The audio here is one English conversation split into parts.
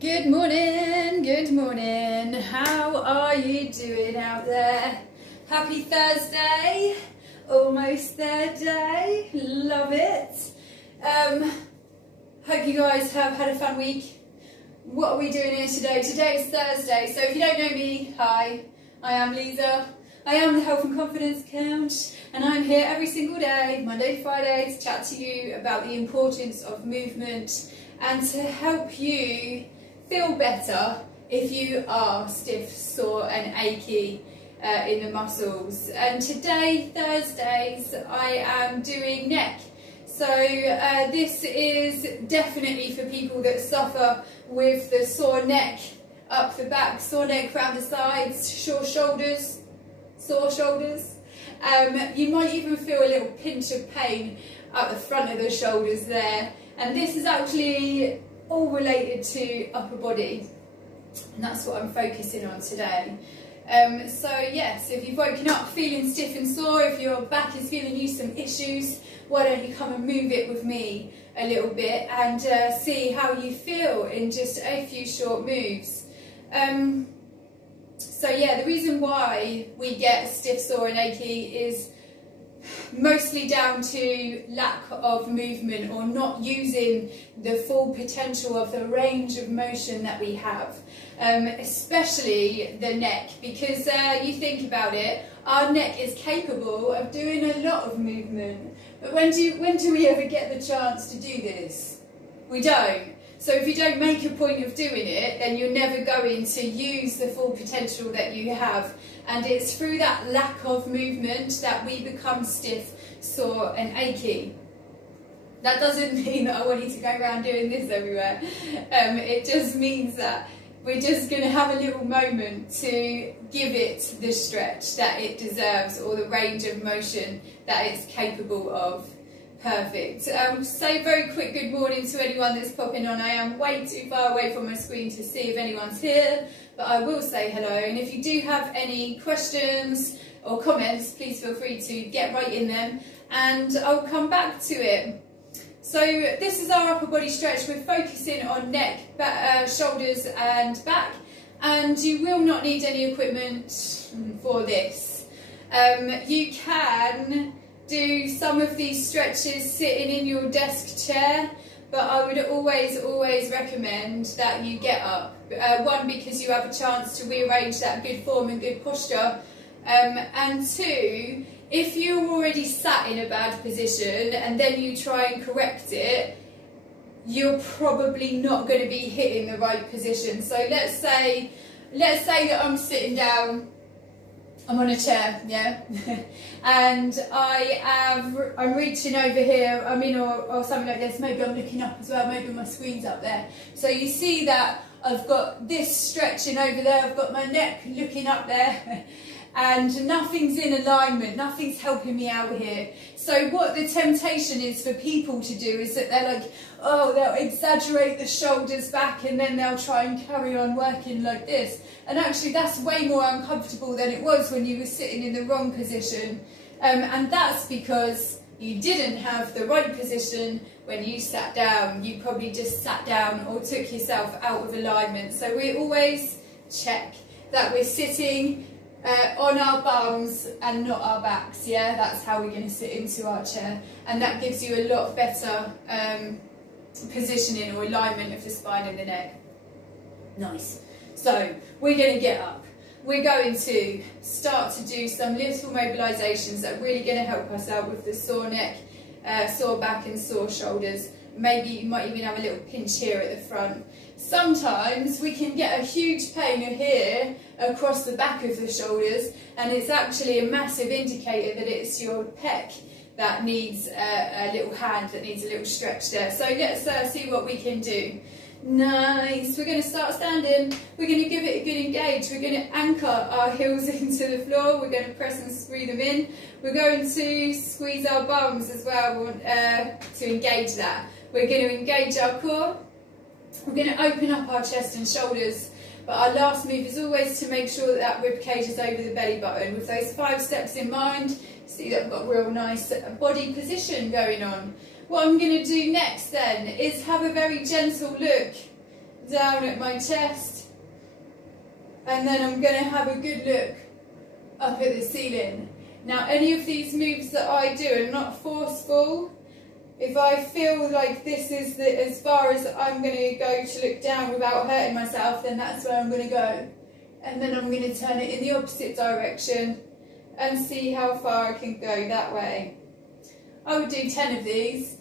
Good morning, good morning. How are you doing out there? Happy Thursday, almost third day, love it. Hope you guys have had a fun week. What are we doing here today? Today is Thursday, so if you don't know me, hi, I am Lisa. I am the Health and Confidence Coach, and I'm here every single day, Monday to Friday, to chat to you about the importance of movement and to help you feel better if you are stiff, sore and achy in the muscles. And today, Thursdays, I am doing neck. So this is definitely for people that suffer with the sore neck up the back, sore neck around the sides, sore shoulders. You might even feel a little pinch of pain at the front of the shoulders there. And this is actually all related to upper body, and that's what I'm focusing on today. So yes, if you've woken up feeling stiff and sore, if your back is giving you some issues, why don't you come and move it with me a little bit and see how you feel in just a few short moves. So yeah, the reason why we get stiff, sore and achy is mostly down to lack of movement or not using the full potential of the range of motion that we have, especially the neck, because you think about it, our neck is capable of doing a lot of movement, but when do we ever get the chance to do this? We don't. So if you don't make a point of doing it, then you're never going to use the full potential that you have. And it's through that lack of movement that we become stiff, sore and achy. That doesn't mean that I want you to go around doing this everywhere. It just means that we're just going to have a little moment to give it the stretch that it deserves, or the range of motion that it's capable of. Perfect. Say a very quick good morning to anyone that's popping on. I am way too far away from my screen to see if anyone's here, but I will say hello. And if you do have any questions or comments, please feel free to get right in them and I'll come back to it. So this is our upper body stretch. We're focusing on neck, shoulders and back, and you will not need any equipment for this. You can do some of these stretches sitting in your desk chair, but I would always recommend that you get up. One, because you have a chance to rearrange that good form and good posture, and two, if you're already sat in a bad position and then you try and correct it, you're probably not going to be hitting the right position. So let's say that I'm sitting down, I'm on a chair, yeah, and I'm reaching over here, or something like this. Maybe I'm looking up as well, maybe my screen's up there. So you see that I've got this stretching over there, I've got my neck looking up there, and nothing's in alignment, nothing's helping me out here. So what the temptation is for people to do is that they're like, oh, they'll exaggerate the shoulders back and then they'll try and carry on working like this. And actually that's way more uncomfortable than it was when you were sitting in the wrong position. And that's because you didn't have the right position when you sat down. You probably just sat down or took yourself out of alignment. So we always check that we're sitting on our bums and not our backs. Yeah, that's how we're going to sit into our chair, and that gives you a lot better positioning or alignment of the spine and the neck. Nice. So we're going to get up. We're going to start to do some little mobilisations that are really going to help us out with the sore neck, sore back and sore shoulders. Maybe you might even have a little pinch here at the front. Sometimes we can get a huge pain here across the back of the shoulders, and it's actually a massive indicator that it's your pec that needs a little hand, that needs a little stretch there. So let's see what we can do. Nice. We're going to start standing. We're going to give it a good engage. We're going to anchor our heels into the floor. We're going to press and screw them in. We're going to squeeze our bums as well to engage that. We're going to engage our core. We're going to open up our chest and shoulders. But our last move is always to make sure that rib cage is over the belly button. With those 5 steps in mind, see that we've got a real nice body position going on. What I'm going to do next then is have a very gentle look down at my chest, and then I'm going to have a good look up at the ceiling. Now, any of these moves that I do are not forceful. If I feel like this is as far as I'm going to go to look down without hurting myself, then that's where I'm going to go. And then I'm going to turn it in the opposite direction and see how far I can go that way. I would do 10 of these.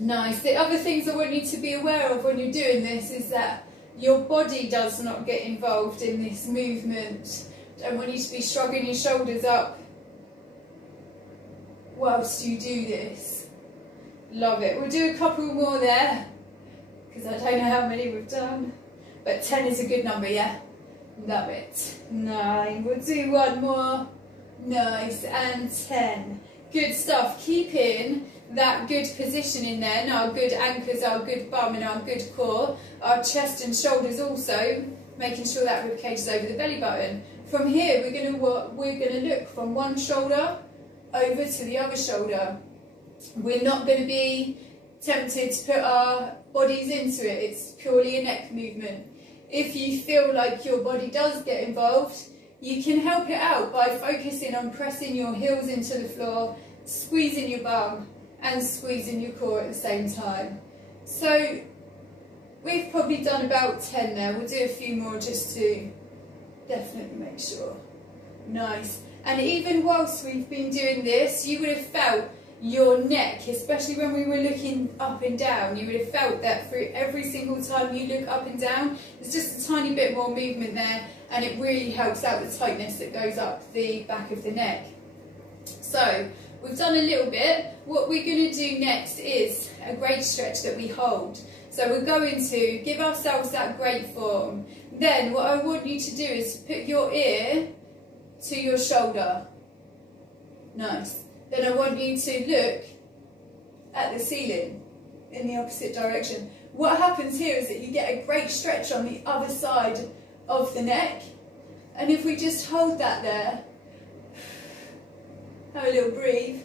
Nice. The other things I want you to be aware of when you're doing this is that your body does not get involved in this movement. Don't want you to be shrugging your shoulders up whilst you do this. Love it. We'll do a couple more there, because I don't know how many we've done. But 10 is a good number, yeah? Love it. 9. We'll do one more. Nice. And 10. Good stuff. Keep in that good position in there. Now, our good anchors, our good bum and our good core. Our chest and shoulders also, making sure that rib cage is over the belly button. From here, we're going to look from one shoulder over to the other shoulder. We're not going to be tempted to put our bodies into it. It's purely a neck movement. If you feel like your body does get involved, you can help it out by focusing on pressing your heels into the floor, squeezing your bum and squeezing your core at the same time. So we've probably done about 10 there. We'll do a few more just to definitely make sure. Nice. And even whilst we've been doing this, you would have felt your neck, especially when we were looking up and down, you would have felt that for every single time you look up and down, there's just a tiny bit more movement there, and it really helps out the tightness that goes up the back of the neck. So we've done a little bit. What we're going to do next is a great stretch that we hold. So we're going to give ourselves that great form. Then what I want you to do is put your ear to your shoulder. Nice. Then I want you to look at the ceiling in the opposite direction. What happens here is that you get a great stretch on the other side of the neck. And if we just hold that there, have a little breathe.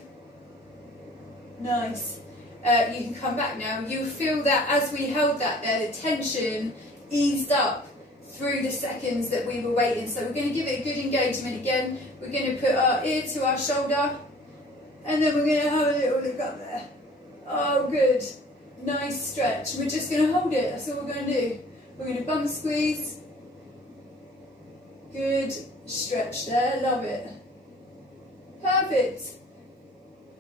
Nice. You can come back now. You'll feel that as we held that there, the tension eased up through the seconds that we were waiting. So we're going to give it a good engagement again. We're going to put our ear to our shoulder, and then we're going to have a little look up there. Oh, good. Nice stretch. We're just going to hold it. That's all we're going to do. We're going to bum squeeze. Good stretch there. Love it. Perfect.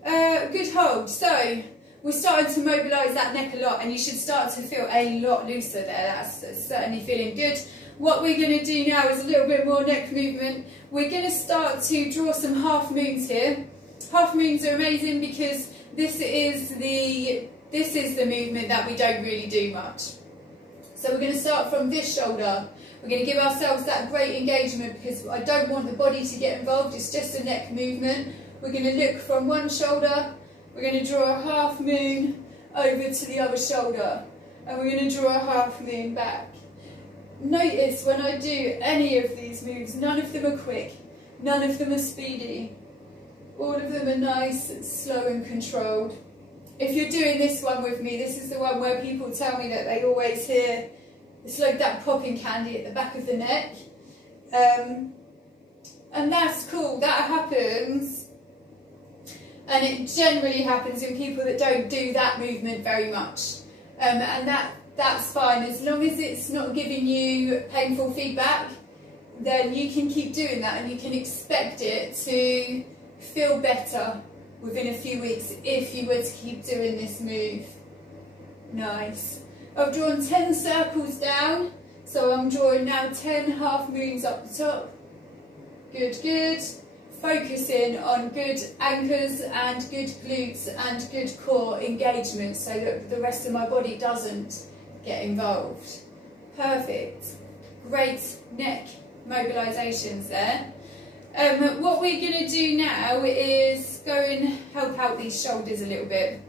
Good hold. So we're starting to mobilise that neck a lot, and you should start to feel a lot looser there. That's certainly feeling good. What we're going to do now is a little bit more neck movement. We're going to start to draw some half moons here. Half moons are amazing because this is the movement that we don't really do much. So we're going to start from this shoulder. We're going to give ourselves that great engagement because I don't want the body to get involved. It's just a neck movement. We're going to look from one shoulder. We're going to draw a half moon over to the other shoulder. And we're going to draw a half moon back. Notice when I do any of these moves, none of them are quick. None of them are speedy. All of them are nice, slow and controlled. If you're doing this one with me, this is the one where people tell me that they always hear, it's like that popping candy at the back of the neck. And that's cool, that happens. And it generally happens in people that don't do that movement very much. And that's fine, as long as it's not giving you painful feedback, then you can keep doing that and you can expect it to feel better within a few weeks if you were to keep doing this move. Nice. I've drawn 10 circles down, so I'm drawing now 10 half moons up the top. Good, good. Focusing on good anchors and good glutes and good core engagement so that the rest of my body doesn't get involved. Perfect. Great neck mobilisations there. What we're going to do now is go and help out these shoulders a little bit.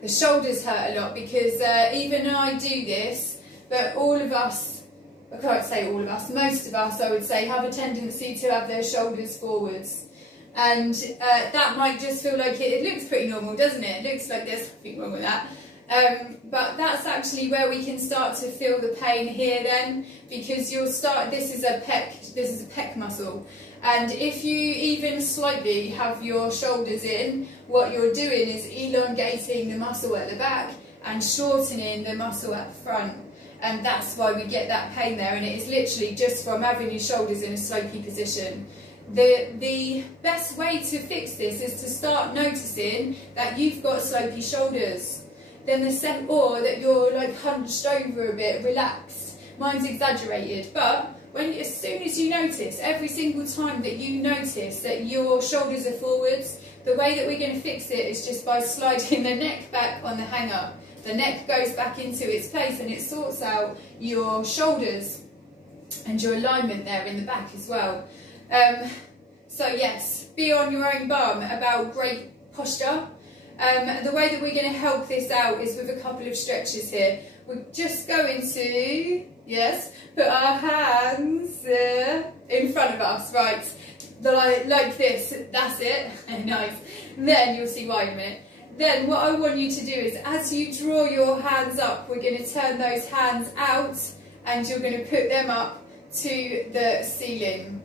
The shoulders hurt a lot because even I do this, but all of us, I can't say all of us, most of us I would say have a tendency to have their shoulders forwards. And that might just feel like it looks pretty normal, doesn't it? It looks like there's nothing wrong with that. But that's actually where we can start to feel the pain here then, because this is a pec muscle. And if you even slightly have your shoulders in, what you're doing is elongating the muscle at the back and shortening the muscle at the front. And that's why we get that pain there, and it is literally just from having your shoulders in a slopey position. The best way to fix this is to start noticing that you've got slopey shoulders. Then or that you're like hunched over a bit, relaxed. Mine's exaggerated, but as soon as you notice, every single time that you notice that your shoulders are forwards, the way that we're going to fix it is just by sliding the neck back on the hanger. The neck goes back into its place and it sorts out your shoulders and your alignment there in the back as well. So yes, be on your own bum about great posture. The way that we're going to help this out is with a couple of stretches here. We're just going to, yes, put our hands in front of us, right, like this, that's it, nice. Then you'll see why in a minute. Then what I want you to do is, as you draw your hands up, we're going to turn those hands out and you're going to put them up to the ceiling.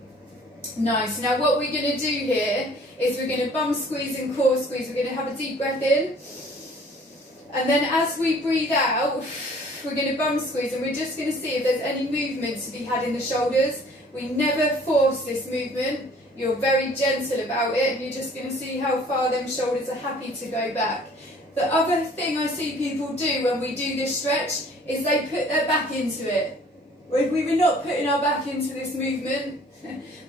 Nice. Now what we're going to do here is we're going to bum squeeze and core squeeze. We're going to have a deep breath in, and then as we breathe out, we're going to bum squeeze, and we're just going to see if there's any movement to be had in the shoulders. We never force this movement. You're very gentle about it, and you're just going to see how far them shoulders are happy to go back. The other thing I see people do when we do this stretch is they put their back into it. If we were not putting our back into this movement,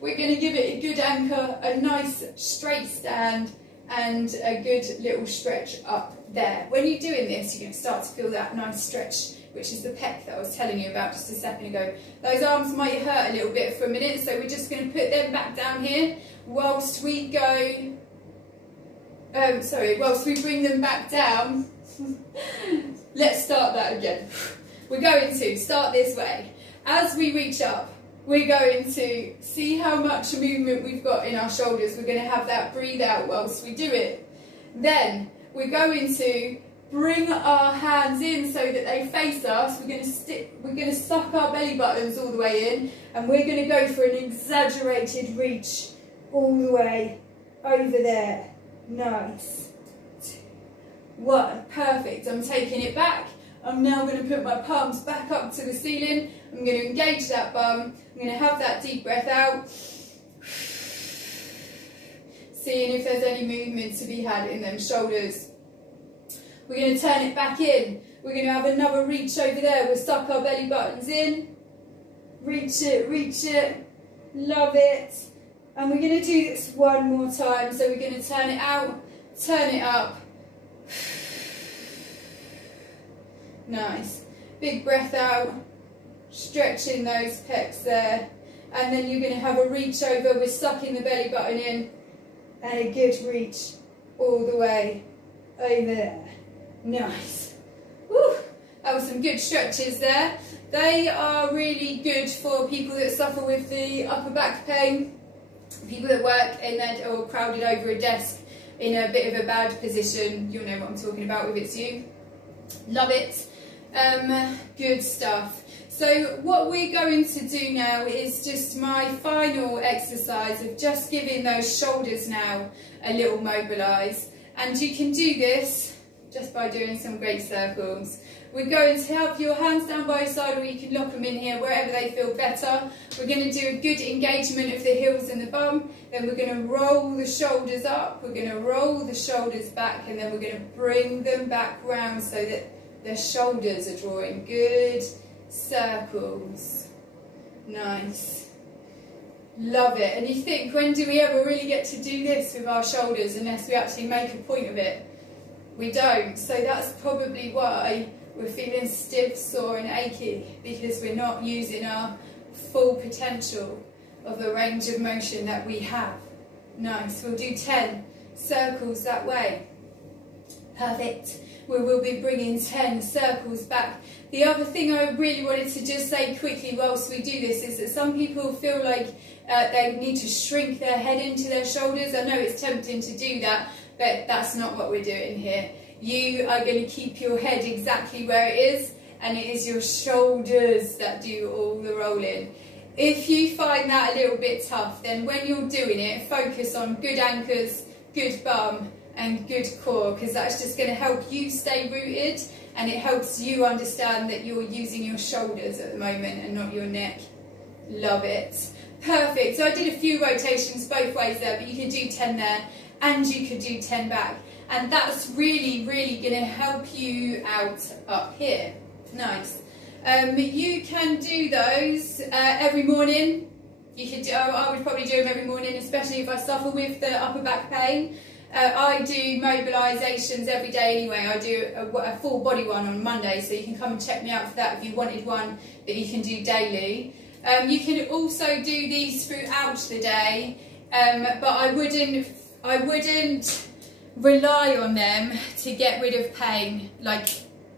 we're going to give it a good anchor, a nice straight stand, and a good little stretch up there. When you're doing this, you're going to start to feel that nice stretch, which is the pec that I was telling you about just a second ago. Those arms might hurt a little bit for a minute, so we're just going to put them back down here whilst we go, whilst we bring them back down. Let's start that again. We're going to start this way. As we reach up, we're going to see how much movement we've got in our shoulders. We're going to have that breathe out whilst we do it. Then we're going to bring our hands in so that they face us. We're going to suck our belly buttons all the way in, and we're going to go for an exaggerated reach all the way over there. Nice. 1, perfect. I'm taking it back. I'm now going to put my palms back up to the ceiling. I'm going to engage that bum. I'm going to have that deep breath out. Seeing if there's any movement to be had in them shoulders. We're going to turn it back in. We're going to have another reach over there. We'll suck our belly buttons in. Reach it. Love it. And we're going to do this one more time. So we're going to turn it out, turn it up. Nice. Big breath out, stretching those pecs there. And then you're going to have a reach over. We're sucking the belly button in. And a good reach all the way over there. Nice. Woo. That was some good stretches there. They are really good for people that suffer with the upper back pain, people that work in their, or crowded over a desk in a bit of a bad position. You'll know what I'm talking about if it's you. Love it. Good stuff. So what we're going to do now is just my final exercise of just giving those shoulders now a little mobilise. And you can do this just by doing some great circles. We're going to have your hands down by your side, or you can lock them in here wherever they feel better. We're going to do a good engagement of the heels and the bum. Then we're going to roll the shoulders up. We're going to roll the shoulders back, and then we're going to bring them back round so that the shoulders are drawing good circles. Nice. Love it. And you think, when do we ever really get to do this with our shoulders unless we actually make a point of it? We don't. So that's probably why we're feeling stiff, sore and achy, because we're not using our full potential of the range of motion that we have. Nice. We'll do 10 circles that way. Perfect. We will be bringing 10 circles back. The other thing I really wanted to just say quickly whilst we do this is that some people feel like they need to shrink their head into their shoulders. I know it's tempting to do that, but that's not what we're doing here. you are going to keep your head exactly where it is, and it is your shoulders that do all the rolling. If you find that a little bit tough, then when you're doing it, focus on good anchors, good bum and good core, because that's just going to help you stay rooted, and it helps you understand that you're using your shoulders at the moment and not your neck. Love it. Perfect. So I did a few rotations both ways there, but you could do 10 there and you could do 10 back, and that's really going to help you out up here. Nice. You can do those every morning. You could do, I would probably do them every morning, especially if I suffer with the upper back pain. I do mobilisations every day anyway. I do a full body one on Monday, so you can come and check me out for that if you wanted one that you can do daily. You can also do these throughout the day, but I wouldn't rely on them to get rid of pain like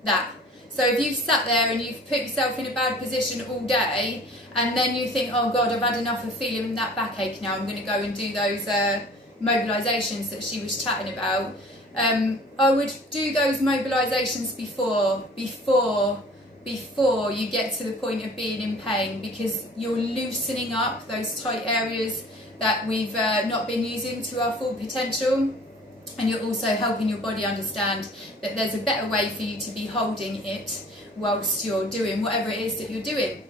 that. So if you've sat there and you've put yourself in a bad position all day, and then you think, oh God, I've had enough of feeling that backache now, I'm going to go and do those mobilisations that she was chatting about. I would do those mobilisations before you get to the point of being in pain, because you're loosening up those tight areas that we've not been using to our full potential, and you're also helping your body understand that there's a better way for you to be holding it whilst you're doing whatever it is that you're doing.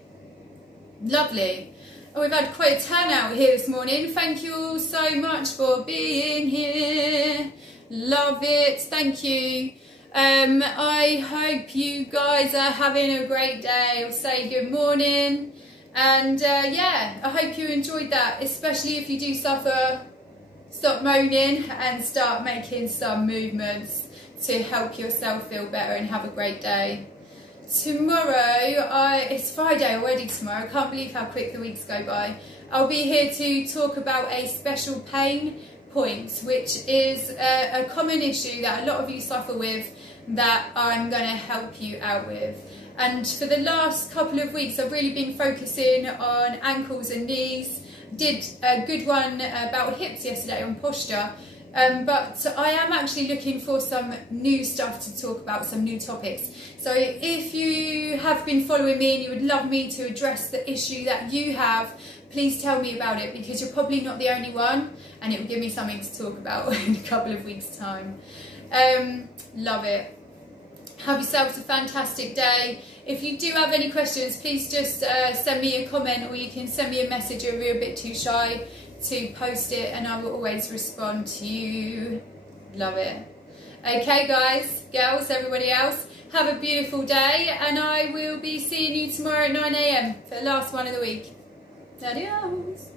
Lovely. Oh, we've had quite a turnout here this morning. Thank you all so much for being here. Love it. Thank you. I hope you guys are having a great day. I'll say good morning. And yeah, I hope you enjoyed that, especially if you do suffer. Stop moaning and start making some movements to help yourself feel better, and have a great day. Tomorrow, it's Friday already tomorrow. I can't believe how quick the weeks go by. I'll be here to talk about a special pain point, which is a common issue that a lot of you suffer with, that I'm going to help you out with. And for the last couple of weeks, I've really been focusing on ankles and knees. Did a good one about hips yesterday on posture, but I am actually looking for some new stuff to talk about, some new topics. So if you have been following me and you would love me to address the issue that you have, please tell me about it, because you're probably not the only one, and it will give me something to talk about in a couple of weeks' time. Love it. Have yourselves a fantastic day. If you do have any questions, please just send me a comment, or you can send me a message if you're a bit too shy to post it, and I will always respond to you. Love it. Okay guys, girls, everybody else, have a beautiful day, and I will be seeing you tomorrow at 9 AM for the last one of the week. Adios.